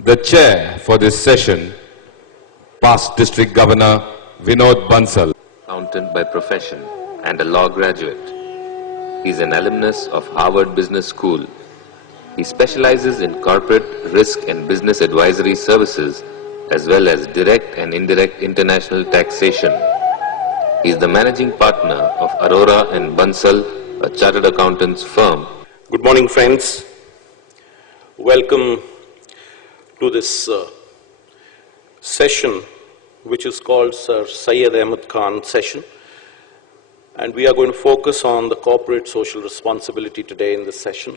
The chair for this session, past District Governor Vinod Bansal. Accountant by profession and a law graduate. He is an alumnus of Harvard Business School. He specializes in corporate, risk and business advisory services as well as direct and indirect international taxation. He is the managing partner of Arora and Bansal, a chartered accountants firm. Good morning, friends. Welcome to this session, which is called Sir Syed Ahmed Khan session. And we are going to focus on the corporate social responsibility today in this session.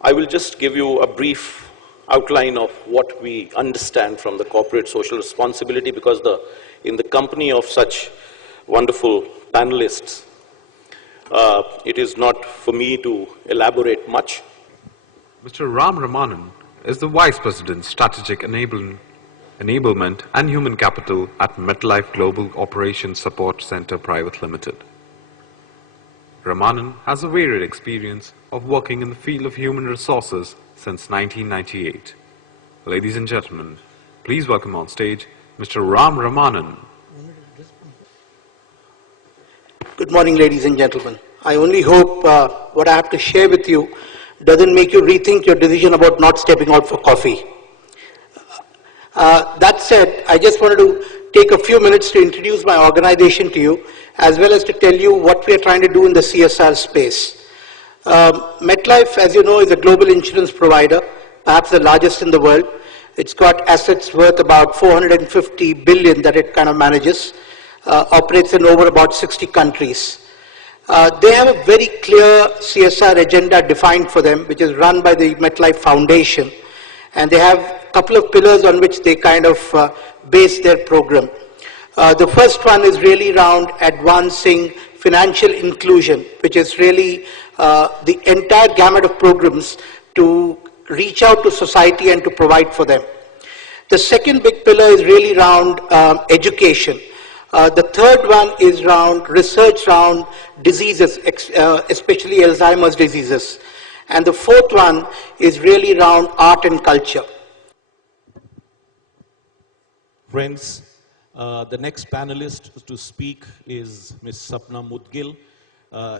I will just give you a brief outline of what we understand from the corporate social responsibility, because in the company of such wonderful panelists, it is not for me to elaborate much. Mr. Ram Ramanan is the Vice President, Strategic Enablement and Human Capital at MetLife Global Operations Support Center Private Limited. Ramanan has a varied experience of working in the field of human resources since 1998. Ladies and gentlemen, please welcome on stage Mr. Ram Ramanan. Good morning, ladies and gentlemen. I only hope what I have to share with you doesn't make you rethink your decision about not stepping out for coffee. That said, I just wanted to take a few minutes to introduce my organization to you, as well as to tell you what we are trying to do in the CSR space. MetLife, as you know, is a global insurance provider, perhaps the largest in the world. It's got assets worth about 450 billion that it kind of manages, operates in over about 60 countries. They have a very clear CSR agenda defined for them, which is run by the MetLife Foundation. And they have a couple of pillars on which they kind of base their program. The first one is really around advancing financial inclusion, which is really the entire gamut of programs to reach out to society and to provide for them. The second big pillar is really around education. The third one is around research around diseases, especially Alzheimer's diseases. And the fourth one is really around art and culture. Friends, the next panelist to speak is Ms. Sapna Mudgil.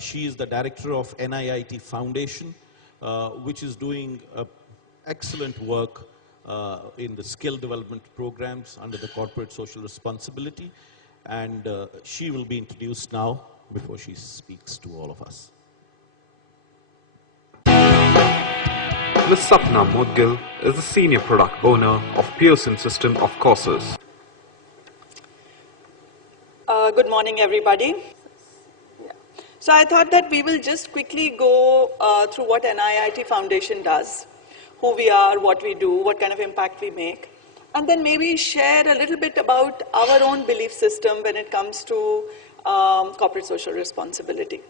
She is the director of NIIT Foundation, which is doing excellent work in the skill development programs under the corporate social responsibility. And she will be introduced now before she speaks to all of us. Ms. Sapna Mudgil is the Senior Product Owner of Pearson System of Courses. Good morning, everybody. So I thought that we will just quickly go through what NIIT Foundation does, who we are, what we do, what kind of impact we make, and then maybe share a little bit about our own belief system when it comes to corporate social responsibility.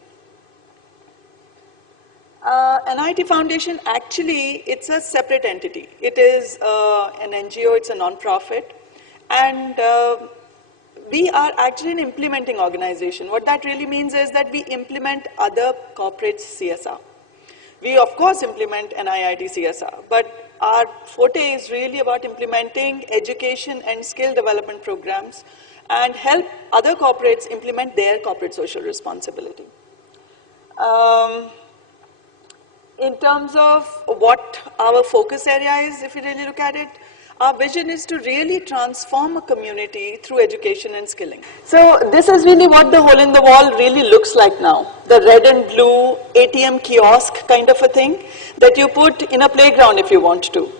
NIIT Foundation, actually, it's a separate entity. It is an NGO, it's a non-profit, and we are actually an implementing organization. What that really means is that we implement other corporate CSR. We, of course, implement NIIT CSR, but our forte is really about implementing education and skill development programs and help other corporates implement their corporate social responsibility. In terms of what our focus area is, if you really look at it, our vision is to really transform a community through education and skilling. So this is really what the hole in the wall really looks like now. The red and blue ATM kiosk kind of a thing that you put in a playground if you want to,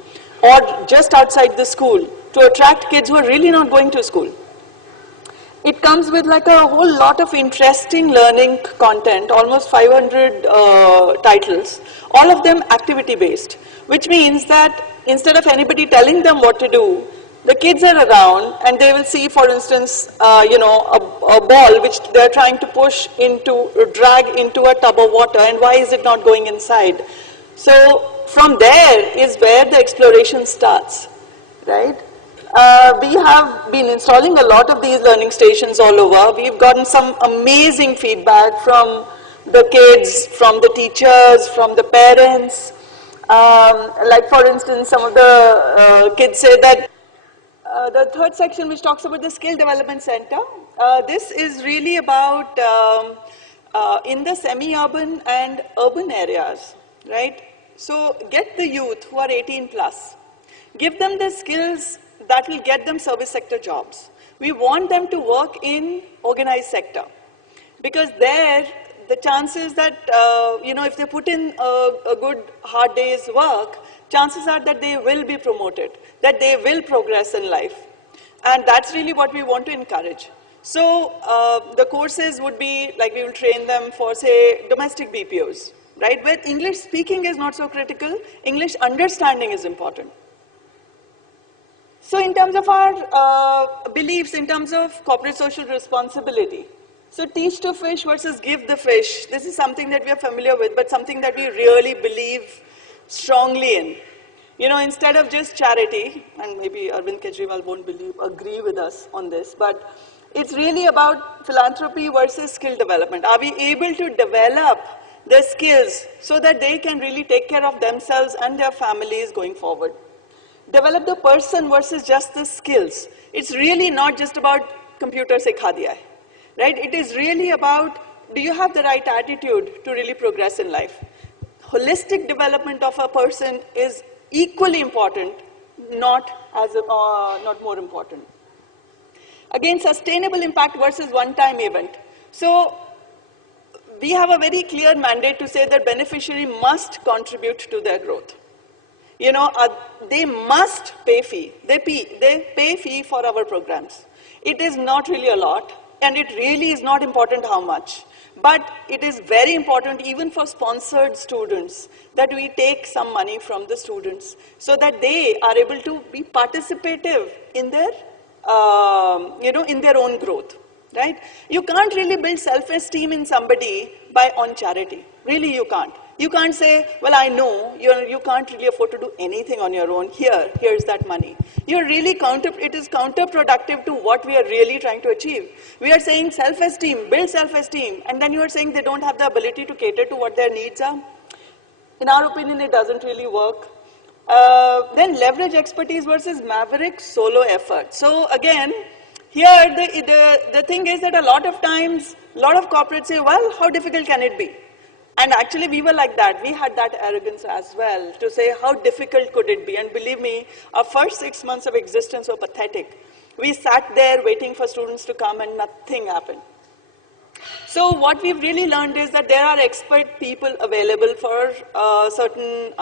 or just outside the school to attract kids who are really not going to school. It comes with like a whole lot of interesting learning content, almost 500 titles, all of them activity-based, which means that instead of anybody telling them what to do, the kids are around and they will see, for instance, a ball which they're trying to drag into a tub of water, and why is it not going inside? So from there is where the exploration starts, right? We have been installing a lot of these learning stations all over. We've gotten some amazing feedback from the kids, from the teachers, from the parents. Like for instance, some of the kids say that the third section, which talks about the Skill Development Center, this is really about in the semi-urban and urban areas, right? So get the youth who are 18 plus, give them the skills that will get them service sector jobs. We want them to work in organized sector, because there the chances that, if they put in a good hard day's work, chances are that they will be promoted, that they will progress in life. And that's really what we want to encourage. So the courses would be, like we will train them for, say, domestic BPOs, right? Where English speaking is not so critical, English understanding is important. So in terms of our beliefs, in terms of corporate social responsibility, so teach to fish versus give the fish. This is something that we are familiar with, but something that we really believe strongly in. Instead of just charity, and maybe Arvind Kejriwal won't agree with us on this, but it's really about philanthropy versus skill development. Are we able to develop the skills so that they can really take care of themselves and their families going forward? Develop the person versus just the skills. It's really not just about computer sikha diya hai, right? It is really about, do you have the right attitude to really progress in life? Holistic development of a person is equally important, not more important. Again, sustainable impact versus one-time event. So we have a very clear mandate to say that beneficiary must contribute to their growth. They must pay fee. They pay fee for our programs. It is not really a lot, and it really is not important how much. But it is very important even for sponsored students that we take some money from the students so that they are able to be participative in their, in their own growth, right? You can't really build self-esteem in somebody on charity. Really, you can't. You can't say, well, I know you can't really afford to do anything on your own. Here's that money. It is counterproductive to what we are really trying to achieve. We are saying self-esteem, build self-esteem, and then you are saying they don't have the ability to cater to what their needs are. In our opinion, it doesn't really work. Then leverage expertise versus maverick solo effort. So again, here the thing is that a lot of times, a lot of corporates say, well, how difficult can it be? And actually, we were like that. We had that arrogance as well to say, how difficult could it be? And believe me, our first 6 months of existence were pathetic. We sat there waiting for students to come and nothing happened. So what we've really learned is that there are expert people available for certain,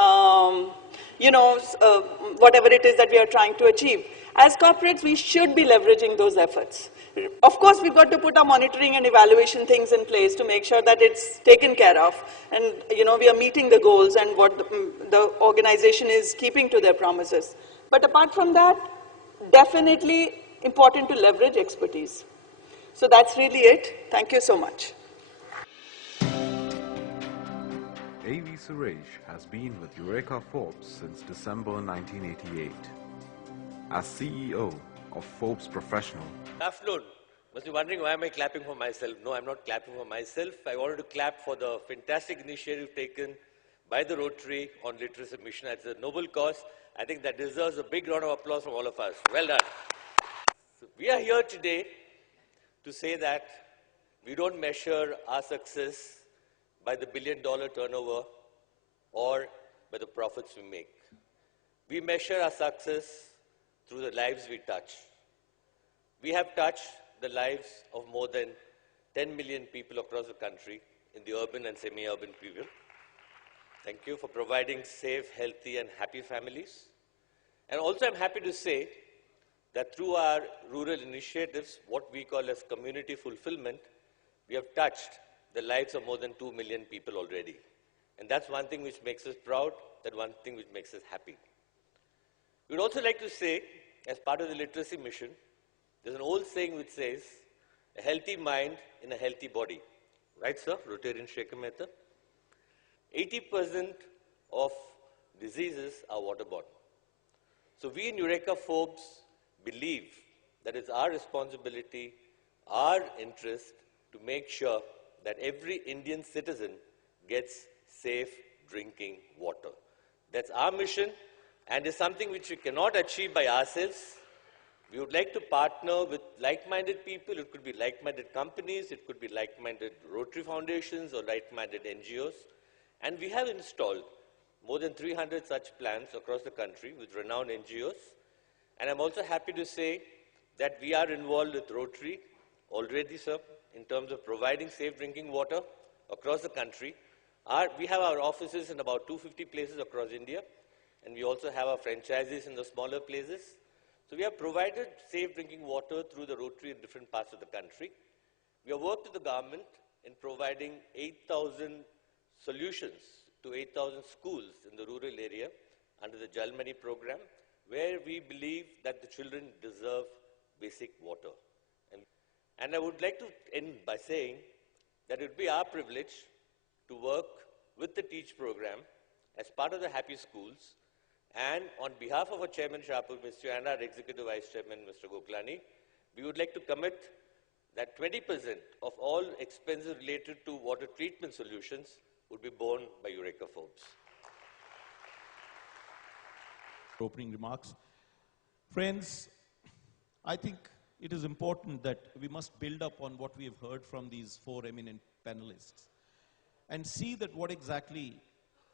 whatever it is that we are trying to achieve. As corporates, we should be leveraging those efforts. Of course, we've got to put our monitoring and evaluation things in place to make sure that it's taken care of. And, we are meeting the goals and what the organization is keeping to their promises. But apart from that, definitely important to leverage expertise. So that's really it. Thank you so much. A.V. Suresh has been with Eureka Forbes since December 1988. As CEO of Forbes Professional. Afternoon. Must be wondering why am I clapping for myself? No, I'm not clapping for myself. I wanted to clap for the fantastic initiative taken by the Rotary on literacy mission. It's a noble cause. I think that deserves a big round of applause from all of us. Well done. So we are here today to say that we don't measure our success by the billion-dollar turnover or by the profits we make. We measure our success through the lives we touch. We have touched the lives of more than 10 million people across the country in the urban and semi-urban period. Thank you for providing safe, healthy, and happy families. And also I'm happy to say that through our rural initiatives, what we call as community fulfillment, we have touched the lives of more than 2 million people already. And that's one thing which makes us proud, that one thing which makes us happy. We'd also like to say, as part of the literacy mission, there's an old saying which says, a healthy mind in a healthy body. Right, sir? Rotarian Shekhar Mehta. 80% of diseases are waterborne. So we in Eureka Forbes believe that it's our responsibility, our interest to make sure that every Indian citizen gets safe drinking water. That's our mission, and is something which we cannot achieve by ourselves. We would like to partner with like-minded people. It could be like-minded companies, it could be like-minded Rotary foundations or like-minded NGOs. And we have installed more than 300 such plans across the country with renowned NGOs. And I'm also happy to say that we are involved with Rotary already, sir, in terms of providing safe drinking water across the country. We have our offices in about 250 places across India, and we also have our franchises in the smaller places. So we have provided safe drinking water through the Rotary in different parts of the country. We have worked with the government in providing 8,000 solutions to 8,000 schools in the rural area under the Jal Mani program, where we believe that the children deserve basic water. And I would like to end by saying that it would be our privilege to work with the TEACH program as part of the Happy Schools, and on behalf of our Chairman Shapur Mistry and our Executive Vice Chairman Mr. Goklani, we would like to commit that 20% of all expenses related to water treatment solutions would be borne by Eureka Forbes. Opening remarks. Friends, I think it is important that we must build up on what we have heard from these four eminent panelists and see that what exactly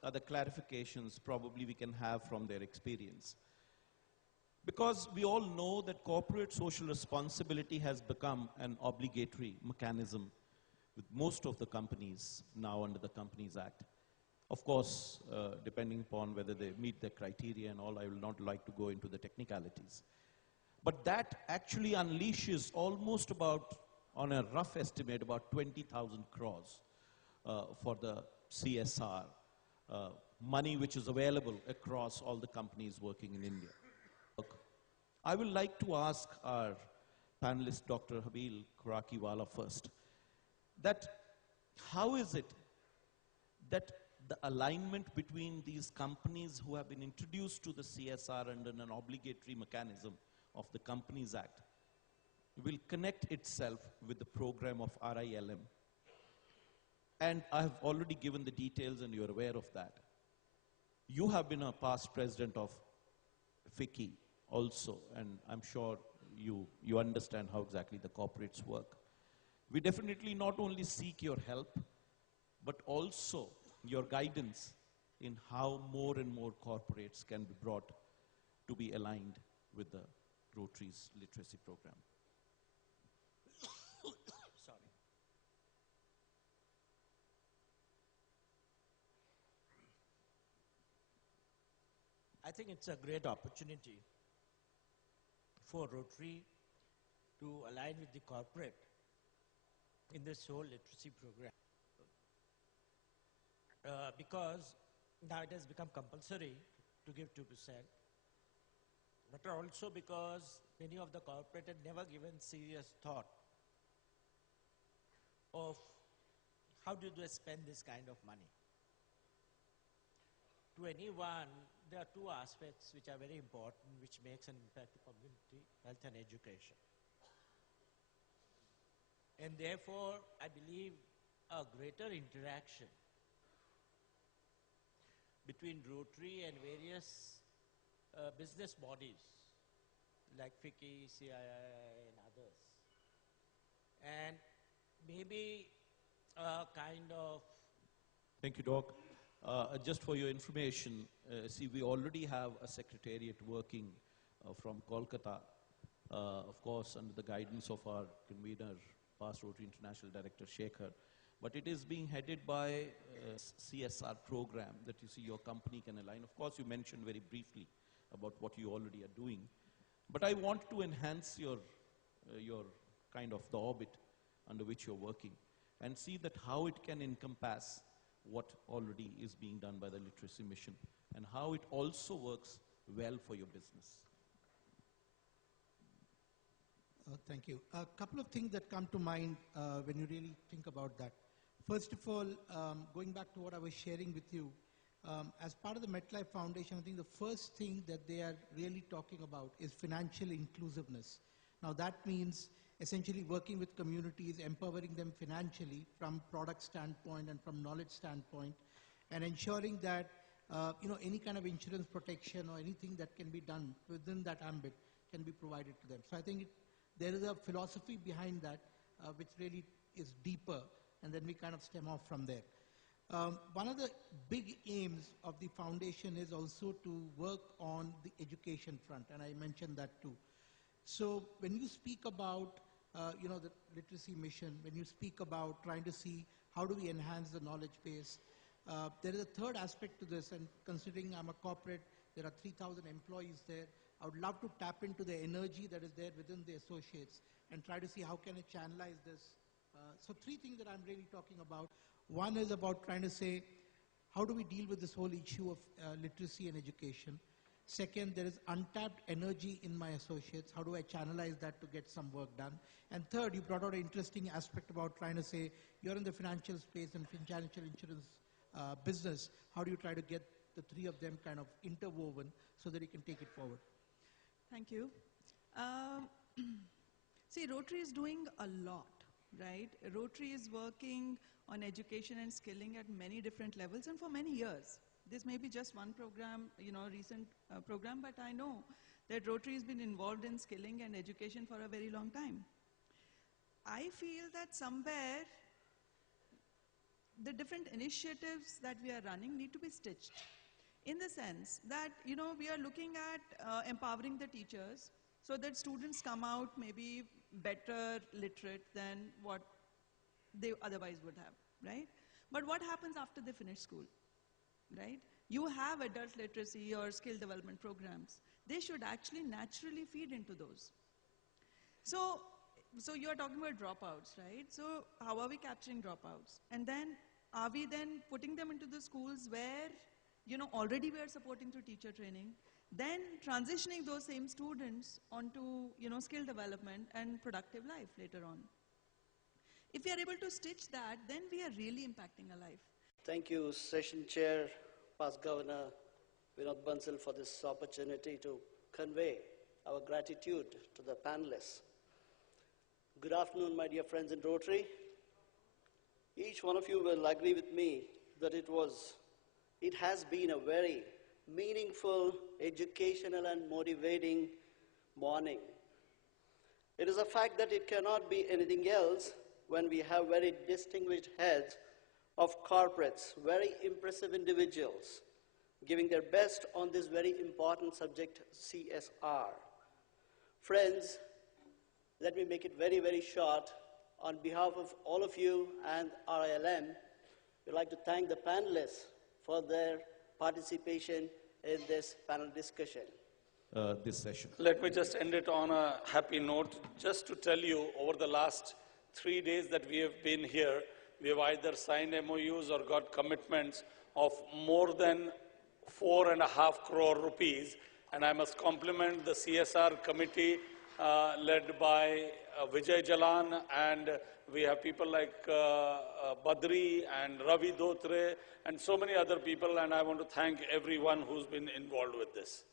are the clarifications probably we can have from their experience. Because we all know that corporate social responsibility has become an obligatory mechanism with most of the companies now under the Companies Act. Of course, depending upon whether they meet the criteria and all, I will not like to go into the technicalities. But that actually unleashes almost about, on a rough estimate, about 20,000 crores for the CSR, money which is available across all the companies working in India. I would like to ask our panelist, Dr. Habil Khurakiwala, first, that how is it that the alignment between these companies who have been introduced to the CSR under an obligatory mechanism of the Companies Act will connect itself with the program of RILM? And I have already given the details and you're aware of that. You have been a past president of FICCI also, and I'm sure you understand how exactly the corporates work. We definitely not only seek your help, but also your guidance in how more and more corporates can be brought to be aligned with the Rotary's literacy program. Sorry. I think it's a great opportunity for Rotary to align with the corporate in this whole literacy program. Because now it has become compulsory to give 2%, but also because many of the corporate had never given serious thought of how do they spend this kind of money. To anyone, there are two aspects which are very important, which makes an impact to community: health and education. And therefore, I believe a greater interaction between Rotary and various business bodies like FICCI, CII and others, and maybe a kind of... Thank you, Doc. Just for your information, see, we already have a secretariat working from Kolkata, of course, under the guidance of our convener, past Rotary International Director Shekhar. But it is being headed by a CSR program that you see your company can align. Of course, you mentioned very briefly about what you already are doing. But I want to enhance your kind of the orbit under which you're working and see that how it can encompass what already is being done by the literacy mission and how it also works well for your business. Thank you. A couple of things that come to mind when you really think about that. First of all, going back to what I was sharing with you, as part of the MetLife Foundation, I think the first thing that they are really talking about is financial inclusiveness. Now that means essentially working with communities, empowering them financially from product standpoint and from knowledge standpoint, and ensuring that any kind of insurance protection or anything that can be done within that ambit can be provided to them. So I think there is a philosophy behind that which really is deeper, and then we kind of stem off from there. One of the big aims of the foundation is also to work on the education front, and I mentioned that too. So when you speak about the literacy mission, when you speak about trying to see how do we enhance the knowledge base, there is a third aspect to this, and considering I'm a corporate, there are 3,000 employees there. I would love to tap into the energy that is there within the associates and try to see how can I channelize this. So three things that I'm really talking about. One is about trying to say, how do we deal with this whole issue of literacy and education? Second, there is untapped energy in my associates. How do I channelize that to get some work done? And third, you brought out an interesting aspect about trying to say, you're in the financial space and financial insurance business. How do you try to get the three of them kind of interwoven so that you can take it forward? Thank you. See, Rotary is doing a lot, right? Rotary is working on education and skilling at many different levels and for many years. This may be just one program, recent program, but I know that Rotary has been involved in skilling and education for a very long time. I feel that somewhere the different initiatives that we are running need to be stitched in the sense that, we are looking at empowering the teachers so that students come out maybe better literate than what they otherwise would have, right? But what happens after they finish school, right? You have adult literacy or skill development programs. They should actually naturally feed into those. So you are talking about dropouts, right? So how are we capturing dropouts? And then are we then putting them into the schools where, already we are supporting through teacher training, then transitioning those same students onto, skill development and productive life later on. If we are able to stitch that, then we are really impacting a life. Thank you, Session Chair, Past Governor Vinod Bansal, for this opportunity to convey our gratitude to the panelists. Good afternoon, my dear friends in Rotary. Each one of you will agree with me that it has been a very meaningful, educational, and motivating morning. It is a fact that it cannot be anything else when we have very distinguished heads of corporates, very impressive individuals, giving their best on this very important subject, CSR. Friends, let me make it very, very short. On behalf of all of you and RILM, we'd like to thank the panelists for their participation in this panel discussion. This session. Let me just end it on a happy note, just to tell you over the last 3 days that we have been here, we have either signed MOUs or got commitments of more than 4.5 crore rupees. And I must compliment the CSR committee led by Vijay Jalan, and we have people like Badri and Ravi Dotre and so many other people, and I want to thank everyone who's been involved with this.